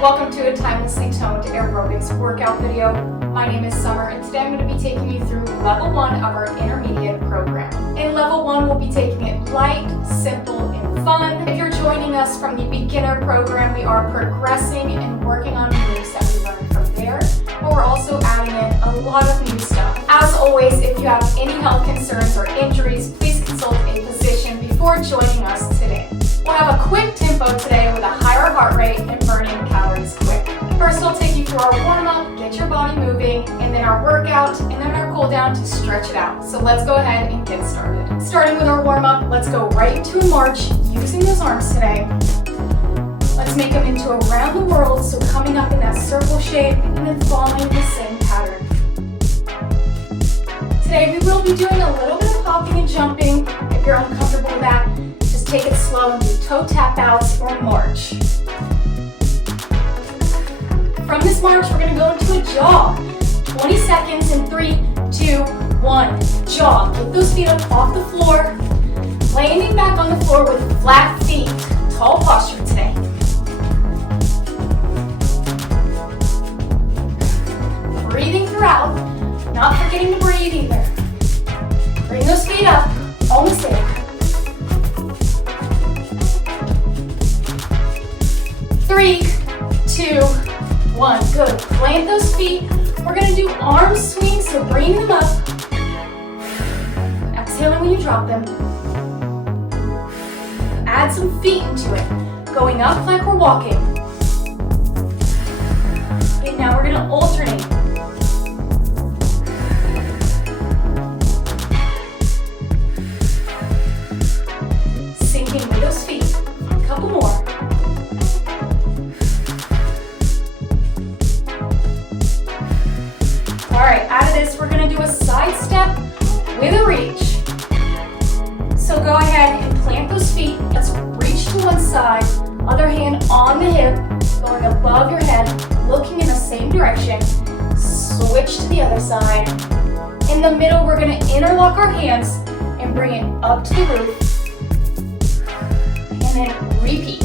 Welcome to a timelessly toned aerobics workout video. My name is Summer, and today I'm going to be taking you through level 1 of our intermediate program. In level 1, we'll be taking it light, simple, and fun. If you're joining us from the beginner program, we are progressing and working on moves that we learned from there, but we're also adding in a lot of new stuff. As always, if you have any health concerns or injuries, please consult a physician before joining us today. We'll have a quick tempo today with a higher heart rate and burning calories quick. First, I'll take you through our warm-up, get your body moving, and then our workout, and then our cool down to stretch it out. So let's go ahead and get started. Starting with our warm-up, let's go right into a march using those arms today. Let's make them into around the world, so coming up in that circle shape and then following the same pattern. Today we will be doing a little bit of hopping and jumping. If you're uncomfortable with that, just take it slow and do toe tap outs or march. From this march, we're going to go into a jog. 20 seconds in 3, 2, 1. Jog. Get those feet up off the floor. Landing back on the floor with flat feet. Tall posture today. Breathing throughout. Not forgetting to breathe either. Bring those feet up. Almost there. 3, 2, 1. Good. Plant those feet. We're going to do arm swings, so bring them up. Exhaling when you drop them. Add some feet into it. Going up like we're walking. Okay, now we're going to alternate. Sinking with those feet. A couple more. Alright, out of this, we're going to do a side step with a reach. So go ahead and plant those feet. Let's reach to one side, other hand on the hip, going above your head, looking in the same direction. Switch to the other side. In the middle, we're going to interlock our hands and bring it up to the roof. And then repeat.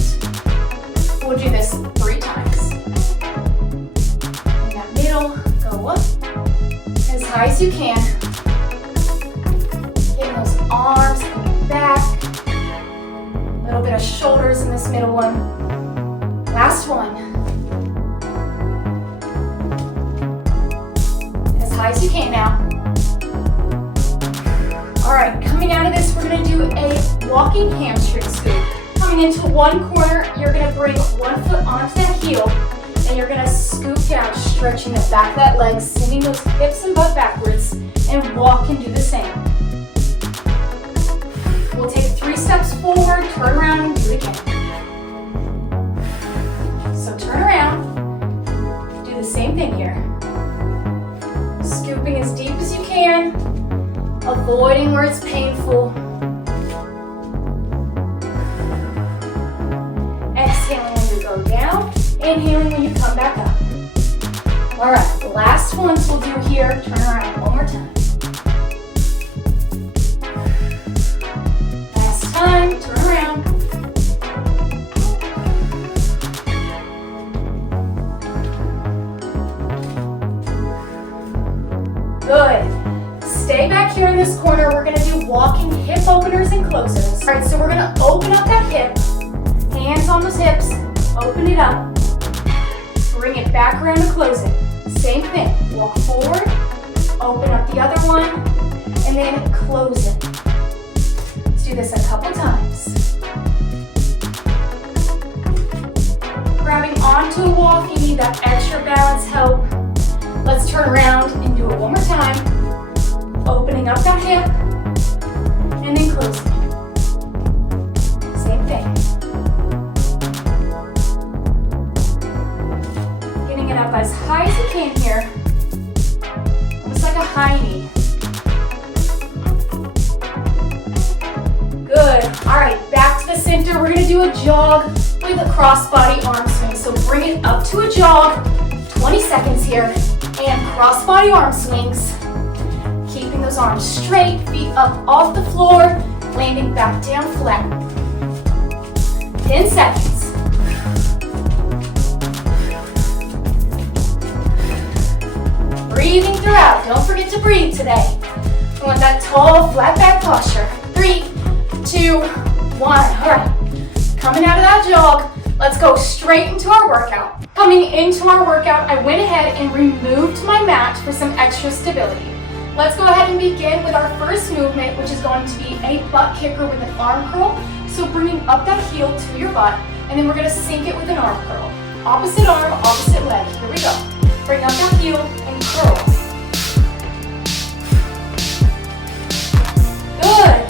We'll do this 3 times. In that middle, go up. As high as you can. Getting those arms and back. A little bit of shoulders in this middle one. Last one. As high as you can now. Alright, coming out of this, we're going to do a walking hamstring scoop. Coming into one corner, you're going to bring one foot onto that heel. And you're going to scoop down, stretching the back of that leg, sending those hips and butt backwards, and walk and do the same. We'll take 3 steps forward, turn around, and do it again. So turn around, do the same thing here. Scooping as deep as you can, avoiding where it's painful. Exhaling when you go down. Inhaling when you come back up. Alright, the last ones we'll do here. Turn around one more time. Last time, turn around. Good. Stay back here in this corner. We're going to do walking hip openers and closes. Alright, so we're going to open up that hip. Hands on those hips. Open it up. Bring it back around to close it. Same thing. Walk forward, open up the other one, and then close it. Let's do this a couple times. Grabbing onto a wall if you need that extra balance help. Let's turn around and do it one more time. Opening up that hip, and then closing it. Same thing. Up as high as you can here, almost like a high knee. Good. All right, back to the center. We're going to do a jog with a crossbody arm swing. So bring it up to a jog, 20 seconds here, and crossbody arm swings. Keeping those arms straight, feet up off the floor, landing back down flat. 10 seconds. breathing throughout. Don't forget to breathe today. We want that tall, flat back posture. 3, 2, 1. All right. Coming out of that jog, let's go straight into our workout. Coming into our workout, I went ahead and removed my mat for some extra stability. Let's go ahead and begin with our first movement, which is going to be a butt kicker with an arm curl. So bringing up that heel to your butt, and then we're going to sink it with an arm curl. Opposite arm, opposite leg. Here we go. Bring up that heel and curl. Good.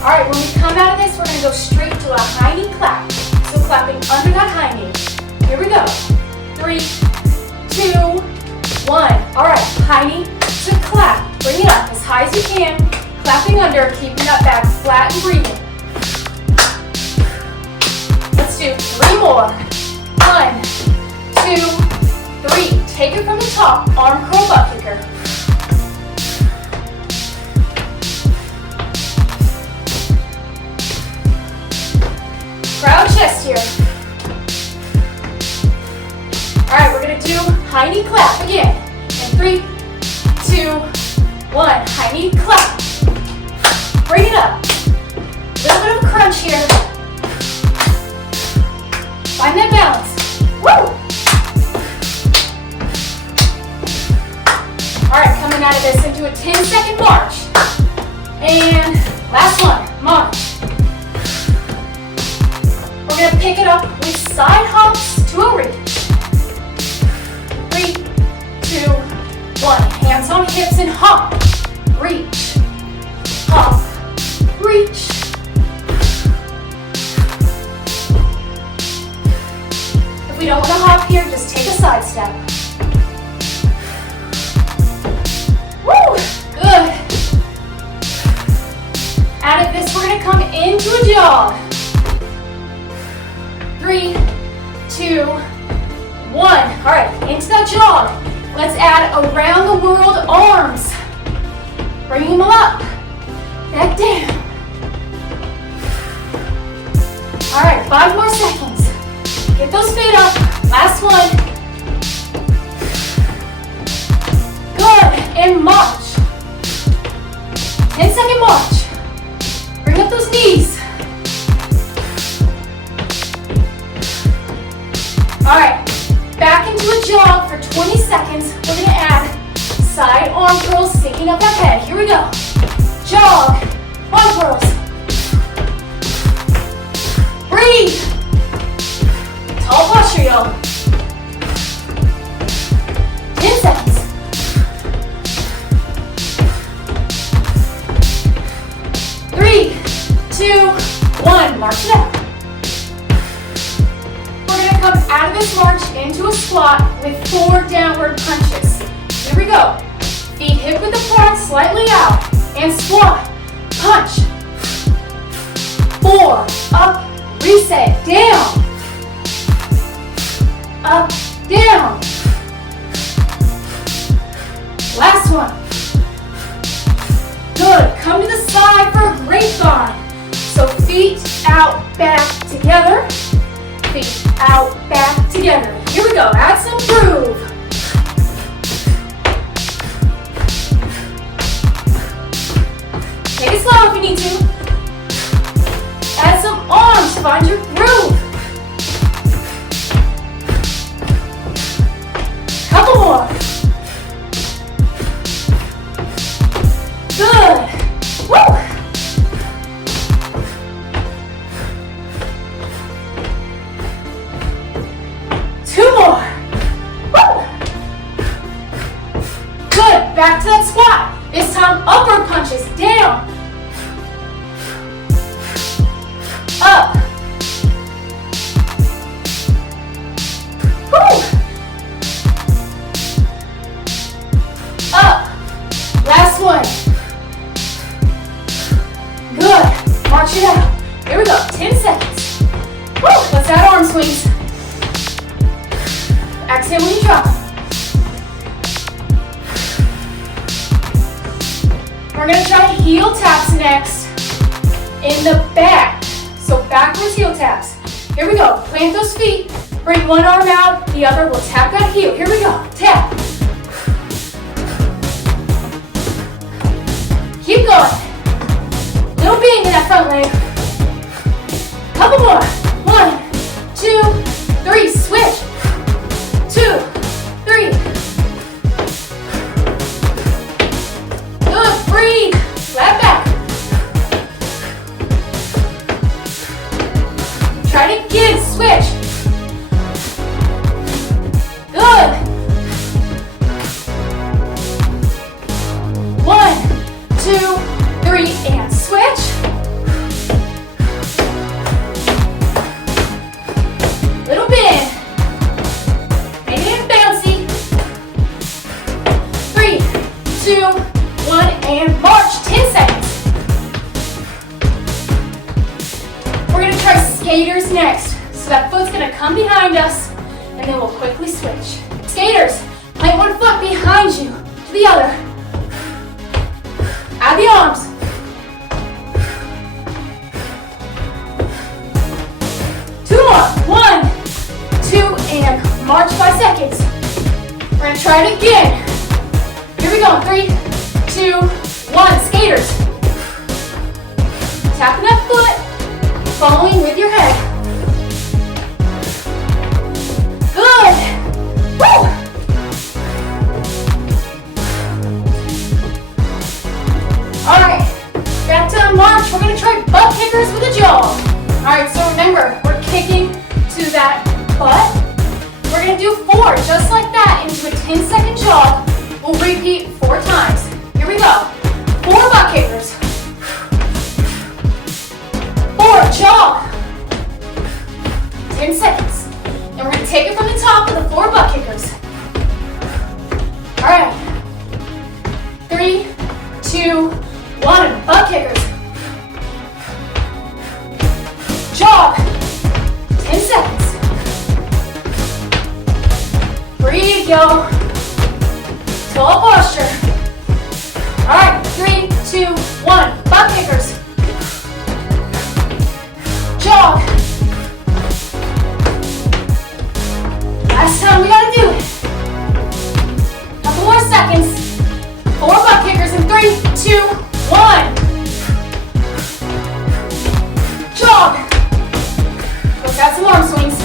All right, when we come out of this, we're going to go straight to a high knee clap. So clapping under that high knee. Here we go. 3, 2, 1. All right, high knee to clap. Bring it up as high as you can. Clapping under, keeping that back flat and breathing. Let's do 3 more. 1, 2, 3. Take it from the top. Arm curl butt kicker. Proud chest here. All right, we're going to do high knee clap again. And 3, 2, 1. High knee clap. Bring it up. A little bit of a crunch here. Find that balance. Woo! All right, coming out of this into a 10-second march. And last one, march. We're going to pick it up with side hops to a reach. 3, 2, 1. Hands on hips and hop. Reach. Hop. Reach. If we don't want to hop here, just take a side step. Woo! Good. Out of this, we're going to come into a jog. 3, 2, 1. All right, into that jog. Let's add around the world arms. Bringing them up. Back down. All right, 5 more seconds. Get those feet up. Last one. Good, and march. 10-second march. Bring up those knees. All right, back into a jog for 20 seconds. We're going to add side arm curls, sinking up that head. Here we go. Jog, arm curls. Breathe. Tall posture, y'all. 10 seconds. Three, 2, 1. March it out. We're going to come out of this march into a squat with 4 downward punches. Here we go. Feet hip width apart, slightly out. And squat. Punch. 4. Up. Reset. Down. Up. Down. Last one. Good. Come to the side for a grapevine. So feet out, back, together. Feet out, back, together. Here we go. Add some groove. Take it slow if you need to. Add some arms to find your groove. Couple more. Good. Woo! Back to that squat. This time, upward punches. Down. Up. Woo. Up. Last one. Good. March it out. Here we go. 10 seconds. Woo. Let's add arm swings. Exhale when you drop. We're going to try heel taps next in the back. So backwards heel taps. Here we go. Plant those feet. Bring one arm out, the other will tap that heel. Here we go, tap. Keep going. Little bend in that front leg. Couple more. 1, 2, 3, switch. 2, 3. Good, breathe. Flat back. Try it again, switch. Good. 1, 2, 3, and switch. Little bend. Make it bouncy. 3, 2, 1, and march. 10 seconds. We're gonna try skaters next. So that foot's gonna come behind us, and then we'll quickly switch. Skaters, plant one foot behind you to the other. Add the arms. Two more. 1, 2, and march 5 seconds. We're gonna try it again. Here we go. 3, 2, 1. Skaters. Tapping that foot, following with your head. Good. Woo! All right, back to the march. We're gonna try butt kickers with a jog. All right, so remember, we're kicking to that butt. We're gonna do 4, just like that, into a 10-second jog. We'll repeat 4 times. Here we go. 4 butt kickers. 4, jog. 10 seconds. And we're gonna take it from the top with the 4 butt kickers. All right. 3, 2, 1, butt kickers. Jog. 10 seconds. Breathe, yo. Tall posture. All right, 3, 2, 1, butt kickers. Jog. Last time, we gotta do it. Couple more seconds. 4 butt kickers in 3, 2, 1. Jog. Let's add some arm swings.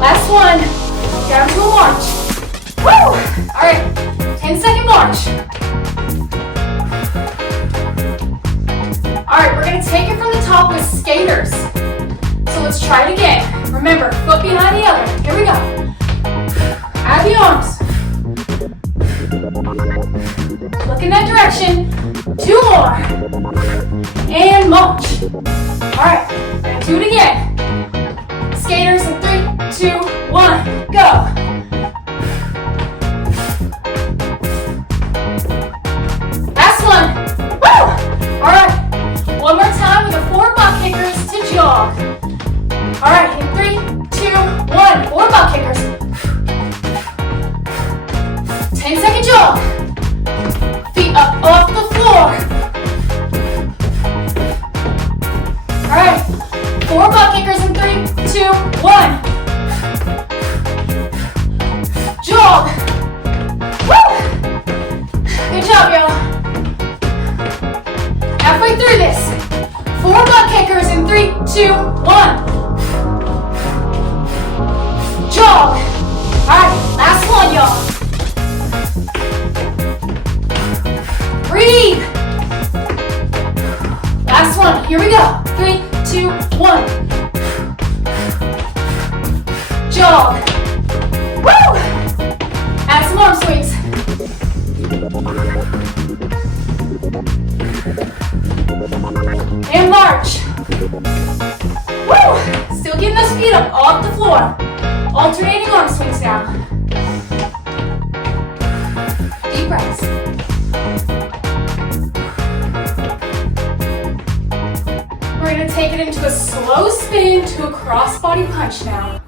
Last one. Down to a march. Woo! All right, 10-second march. All right, we're gonna take it from the top with skaters. So let's try it again. Remember, foot behind the other. Here we go. Add the arms. Look in that direction. 2 more. And march. All right, do it again. Skaters in 3, 2, 1, go. Last one. Woo! All right, one more time with the 4 butt kickers to jog. All right, in 3, 2, 1, 4 butt kickers. 10-second jog. Feet up off the floor. All right, 4 butt kickers in 3, 2, 1. Jog. Woo! Good job, y'all. Halfway through this. 4 butt kickers in 3, 2, 1. Jog. All right, last one, y'all. Breathe. Last one. Here we go. 3, 2, 1. Jog. Woo! Add some arm swings. And march. Woo! Still getting those feet up off the floor. Alternating arm swings now. Deep breaths. We're going to take it into a slow spin to a cross-body punch now.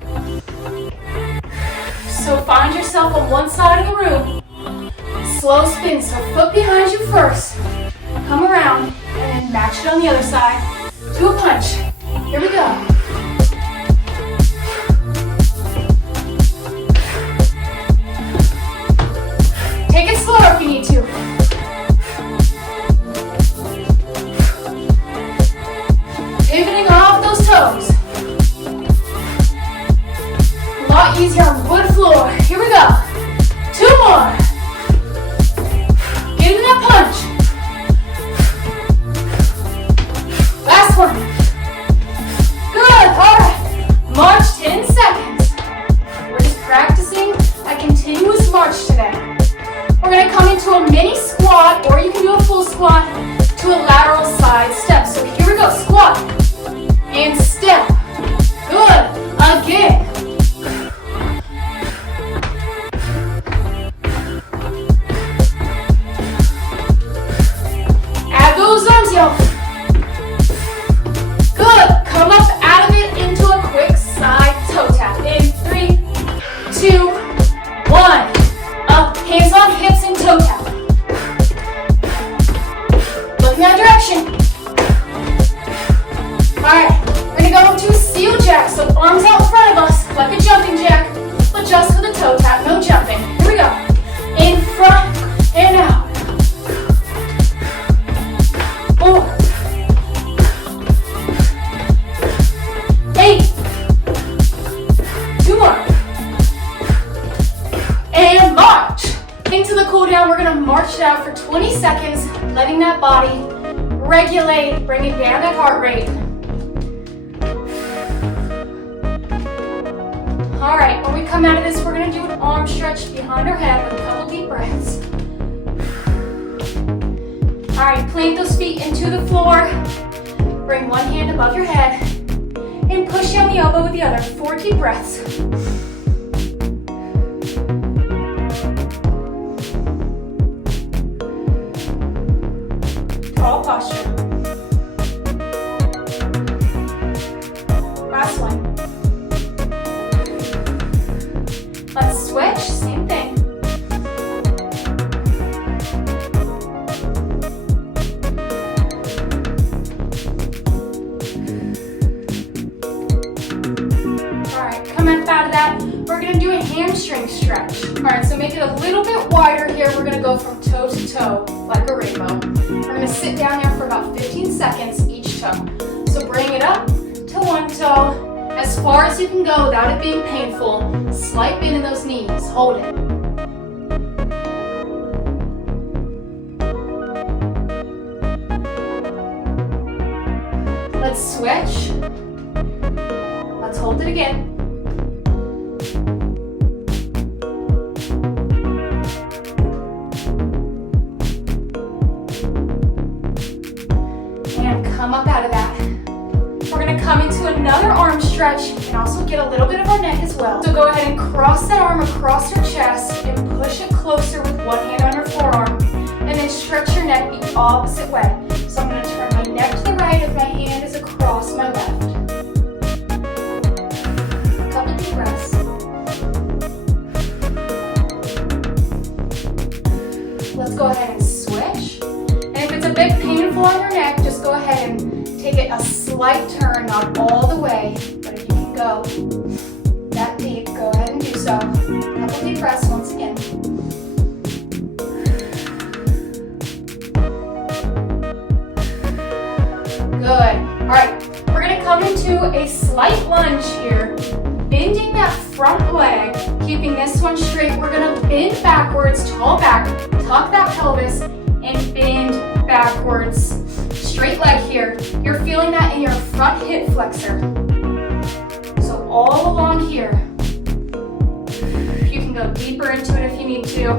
So find yourself on one side of the room. Slow spin, so foot behind you first. Come around and then Match it on the other side. Do a punch. Here we go. Take it slower if you need to. Pivoting off those toes. A lot easier on wood floor. Here we go. 2 more. Get in that punch. Last one. Good. All right. March 10 seconds. We're just practicing a continuous march today. We're going to come into a mini squat, or you can do a full squat to a lateral side step. So here we go. Squat and step. Good. Again. Add those arms, yo. Good. Come up out of it into a quick side toe tap. In 3, 2, 1. Up, hands on hips and toe tap. Look in that direction. Alright, we're going to go into a seal jack. So arms out in front of us like a jumping jack, but just for the toe tap, no jumping. Here we go. In front and out. 4, 8, 2 more. And march. Into the cool down, we're going to march it out for 20 seconds, letting that body regulate, bringing down that heart rate. All right, when we come out of this, we're going to do an arm stretch behind our head with a couple deep breaths. All right, plant those feet into the floor. Bring one hand above your head and push down the elbow with the other. 4 deep breaths. Tall posture. Last one. Let's switch, same thing. Alright, come up out of that. We're going to do a hamstring stretch. Alright, so make it a little bit wider here. We're going to go from toe to toe, like a rainbow. We're going to sit down there for about 15 seconds each toe. So bring it up to one toe, as far as you can go without it being painful. Slight bend in those knees. Hold it. Let's switch. Let's hold it again. And come up out of that. We're going to come into another arm stretch and also get a little bit of our neck as well. So go ahead and cross that arm across your chest and push it closer with one hand on your forearm. And then stretch your neck the opposite way. So I'm going to turn my neck to the right if my hand is across my left. A couple deep breaths. Let's go ahead and switch. And if it's a bit painful on your neck, just go ahead and take it a slight turn, not all the way, but if you can go that deep, go ahead and do so. A couple deep breaths once again. Good. All right, we're going to come into a slight lunge here, bending that front leg, keeping this one straight. We're going to bend backwards, tall back, tuck that pelvis, and bend backwards. Straight leg here. You're feeling that in your front hip flexor. So all along here. You can go deeper into it if you need to.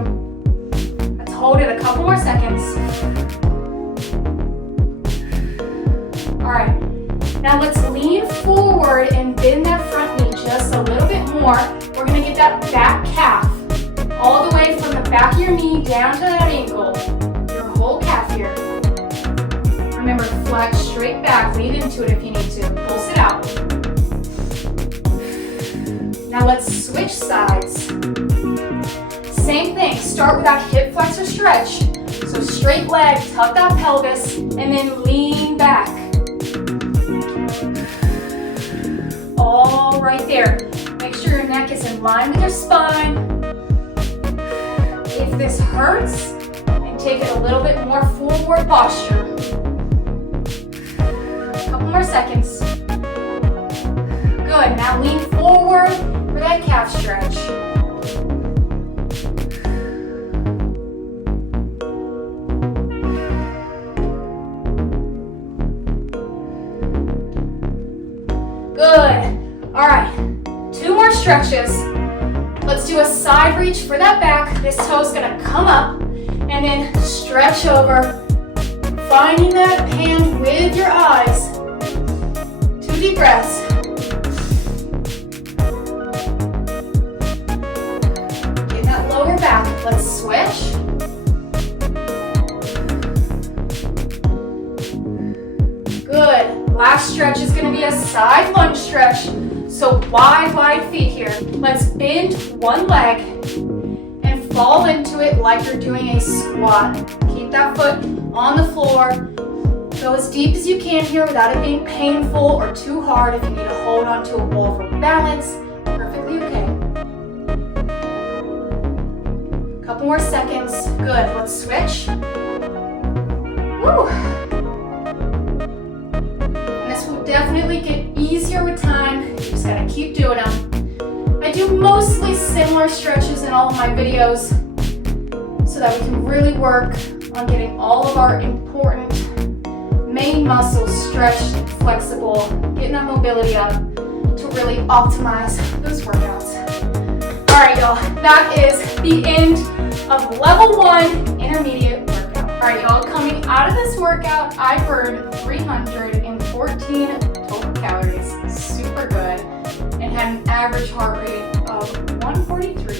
Let's hold it a couple more seconds. All right. Now let's lean forward and bend that front knee just a little bit more. We're going to get that back calf all the way from the back of your knee down to that ankle. Your whole calf here. Remember, flex straight back, lean into it if you need to. Pulse it out. Now let's switch sides. Same thing, start with that hip flexor stretch. So straight leg, tuck that pelvis, and then lean back. All right there. Make sure your neck is in line with your spine. If this hurts, and take it a little bit more forward posture. A couple more seconds. Good, now lean forward for that calf stretch. Good. All right, 2 more stretches. Let's do a side reach for that back. This toe's gonna come up and then stretch over, finding that hand with your eyes. 2 deep breaths. Get that lower back. Let's switch. Good. Last stretch is going to be a side lunge stretch. So wide feet here. Let's bend one leg and fall into it like you're doing a squat. Keep that foot on the floor. Go as deep as you can here without it being painful or too hard. If you need to hold onto a wall for balance, perfectly okay. Couple more seconds. Good. Let's switch. Woo. Definitely get easier with time. You just gotta keep doing them. I do mostly similar stretches in all of my videos so that we can really work on getting all of our important main muscles stretched and flexible, getting that mobility up to really optimize those workouts. All right, y'all, that is the end of level 1 intermediate workout. All right, y'all, coming out of this workout, I burned 314 total calories, super good, and had an average heart rate of 143.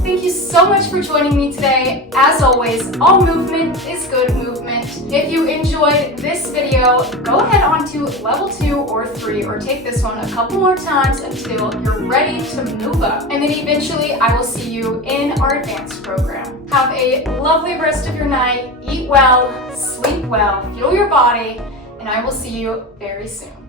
Thank you so much for joining me today. As always, all movement is good movement. If you enjoyed this video, go ahead on to level 2 or 3, or take this one a couple more times until you're ready to move up. And then eventually I will see you in our advanced program. Have a lovely rest of your night. Eat well, sleep well, fuel your body, and I will see you very soon.